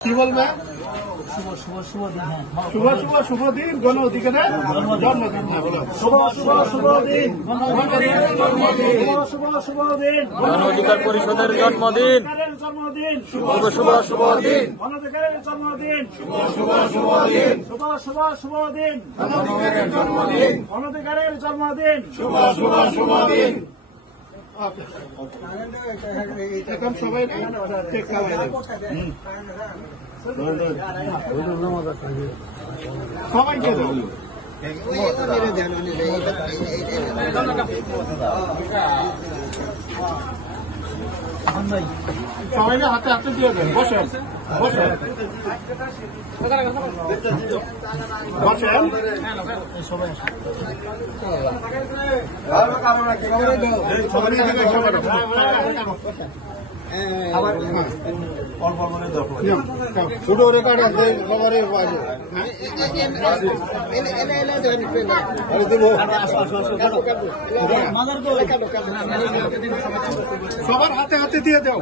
কি বলবে? শুভ শুভ শুভ দিন গণ অধিকারের জন্মদিন। শুভ শুভ শুভ দিন শুভ শুভ দিন গণ অধিকার পরিষদের জন্মদিন। জন্মদিন শুভ শুভ শুভ দিন। গণ অধিকারের জন্মদিন। শুভ শুভ শুভ দিন। শুভ শুভ শুভ দিন গণ অধিকারের জন্মদিন। গণ অধিকারের জন্মদিন। শুভ শুভ শুভ দিন। এখন সবাই কেক খাওয়াই দেবে। সবাইকে দাও। সবাই হাতে হাতে দিয়ে দেন। বসেন বসেন বসেন সবাই ছোট রেকর্ড আছে সবারই সবার হাতে হাতে দিয়ে দাও।